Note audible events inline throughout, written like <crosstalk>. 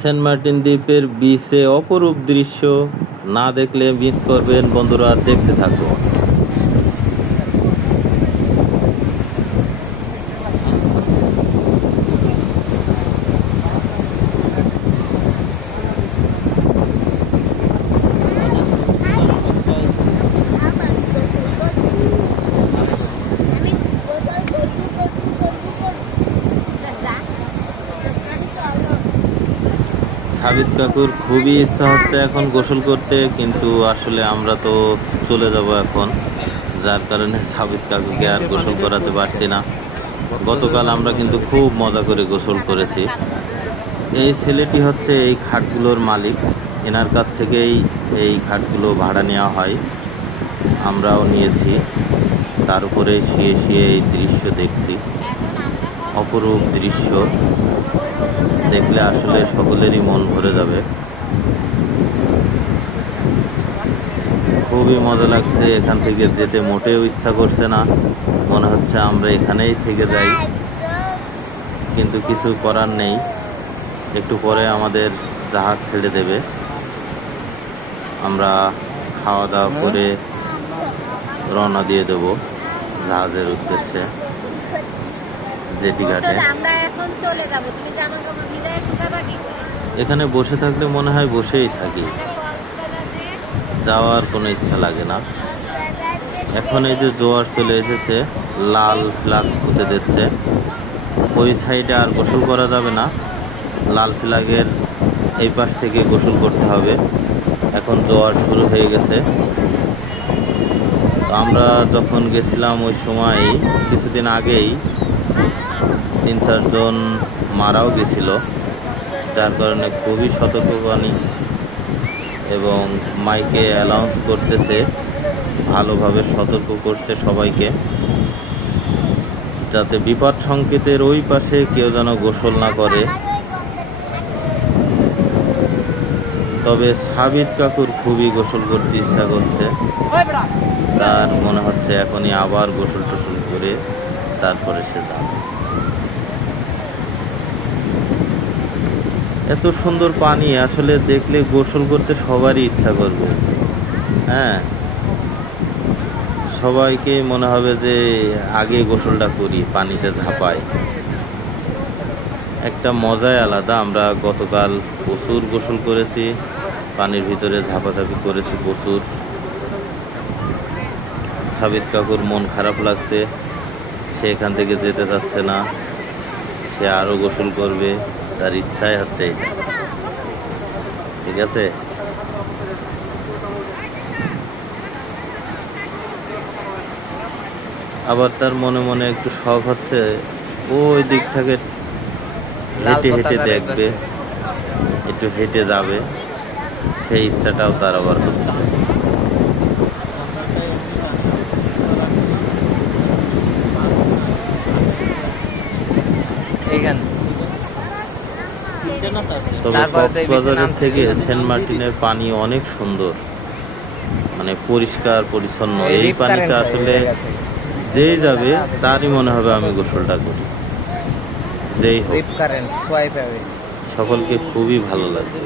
Saint Martin দ্বীপের বিচে অপরূপ দৃশ্য না দেখলে মিস করবেন বন্ধুরা দেখতে থাকুন আমি গোসল করব করব করব করব যা আমি চলো সাবিত কাকুর খুবই ইচ্ছা হচ্ছে এখন গোসল করতে, কিন্তু আসলে আমরা তো চলে যাব এখন। যার কারণে সাবিত কাকুকে আর গোসল করাতে পারছি না। গতকাল আমরা কিন্তু খুব মজা করে গোসল করেছি। এই ছেলেটি হচ্ছে এই খাটগুলোর মালিক। এনার কাছ থেকেই এই খাটগুলো ভাড়া নেওয়া হয়। আমরাও নিয়েছি। তার উপরে শুয়ে শুয়ে এই দৃশ্য দেখছি। অপরূপ দৃশ্য। দেখলে আসলে সকলেরই মন ভরে যাবে। খুবই মজা লাগছে এখান থেকে যেতে। মোটেও ইচ্ছা করছে না। মনে হচ্ছে আমরা এখানেই থেকে যাই। কিন্তু কিছু করার নেই। একটু পরে আমাদের জাহাজ ছেড়ে দেবে। আমরা খাওয়া দাওয়া করে রওনা দিয়ে দেব জাহাজের উদ্দেশ্যে। জেটি ঘাটে। আমরা এখন চলে যাব। তুমি জামা কাপড় ভিজায় শুকাবা কি এখানে বসে থাকলে মনে হয় বসেই থাকি। যাওয়ার কোনো ইচ্ছা লাগে না। এখন এই যে জোয়ার চলে এসেছে লাল ফ্ল্যাগ হতে দিচ্ছে। ওই সাইডে আর গোসল করা যাবে না। লাল ফ্ল্যাগের এই পাশ থেকে গোসল করতে হবে। এখন জোয়ার শুরু হয়ে গেছে। তো আমরা যখন গেছিলাম ওই সময় কিছুদিন আগেই তিন চারজন মারাও গেছিল, যার কারণে খুবই সতর্কবাণী এবং মাইকে অ্যালাউন্স করতেছে, ভালোভাবে সতর্ক করছে সবাইকে, যাতে বিপদ সংকেতের ওই পাশে কেউ যেন গোসল না করে। তবে সাবিত কাকুর খুবই গোসল করতে ইচ্ছা করছে। তার মনে হচ্ছে এখনই আবার গোসল টোসল করে তারপরে সে যাবে। এত সুন্দর পানি, আসলে দেখলে গোসল করতে সবারই ইচ্ছা করবে। হ্যাঁ? সবাইকে মনে হবে যে আগে গোসলটা করি, পানিতে ঝাঁপাই। একটা মজাই আলাদা, আমরা গতকাল প্রচুর গোসল করেছি, পানির ভিতরে ঝাঁপাঝাপি করেছি প্রচুর। সাবিত কাকুর মন খারাপ লাগছে, সে এখান থেকে যেতে চাচ্ছে না, সে আরও গোসল করবে। তার ইচ্ছাই হচ্ছে এটা। ঠিক আছে? আবার তার মনে মনে একটু শখ হচ্ছে ওই দিকটাকে হেঁটে হেঁটে দেখবে একটু হেঁটে যাবে সেই ইচ্ছাটাও তার আবার হচ্ছে। তবে কক্সবাজারের থেকে সেন্ট মার্টিনের পানি অনেক সুন্দর। মানে পরিষ্কার পরিচ্ছন্ন। এই current আসলে হয়ে। যেই যাবে তারই মনে হবে আমি গোসলটা করি। যেই হোক। সকলকে খুবই ভালো লাগবে।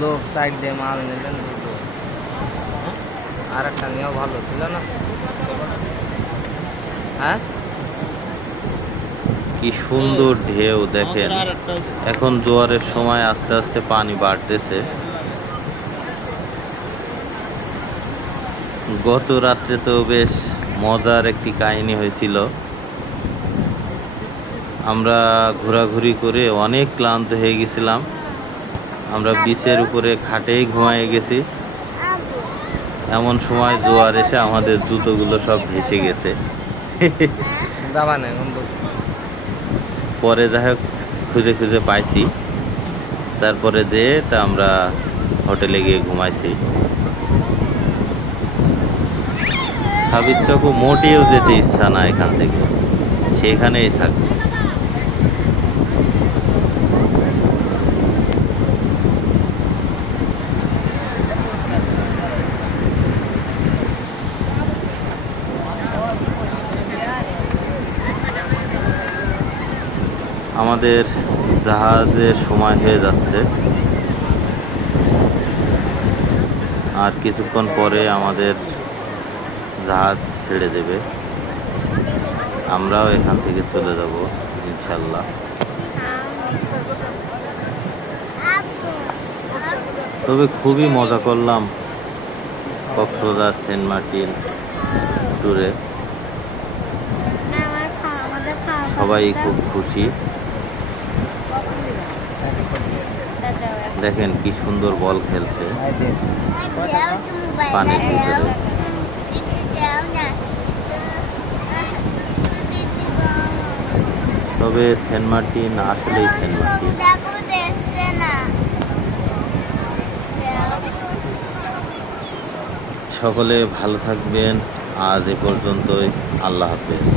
লোক সাইড দিয়ে মাল নিলেন আর একটা নিয়েও ভালো ছিল না? হ্যাঁ? কি সুন্দর ঢেউ, দেখেন। এখন জোয়ারের সময়, আস্তে আস্তে পানি বাড়তেছে। গত রাত্রে তো বেশ মজার একটি কাহিনী হয়েছিল। আমরা ঘোরাঘুরি করে অনেক ক্লান্ত হয়ে গেছিলাম। আমরা বিচের উপরে খাটেই ঘুমায়ে গেছি। এমন সময় জোয়ার এসে আমাদের জুতোগুলো সব ভেসে গেছে। <laughs> পরে যাই হোক, খুঁজে খুঁজে পাইছি। তারপরে যে তা আমরা হোটেলে গিয়ে ঘুমাইছি। সাবিত মোটেও যেতে ইচ্ছা না এখান থেকে। সেখানেই থাকবে। আমাদের জাহাজের সময় হয়ে যাচ্ছে। আর কিছুক্ষণ পরে আমাদের জাহাজ ছেড়ে দেবে। আমরাও এখান থেকে চলে যাব ইনশাল্লাহ তবে খুবই মজা করলাম কক্সবাজার সেন্ট মার্টিন ট্যুরে সবাই খুব খুশি। দেখেন কি সুন্দর বল খেলছে। তবে সেন্ট মার্টিন আসলেই সেন্ট মার্টিন। সকলে ভালো থাকবেন। আজ এ পর্যন্তই। আল্লাহ হাফেজ।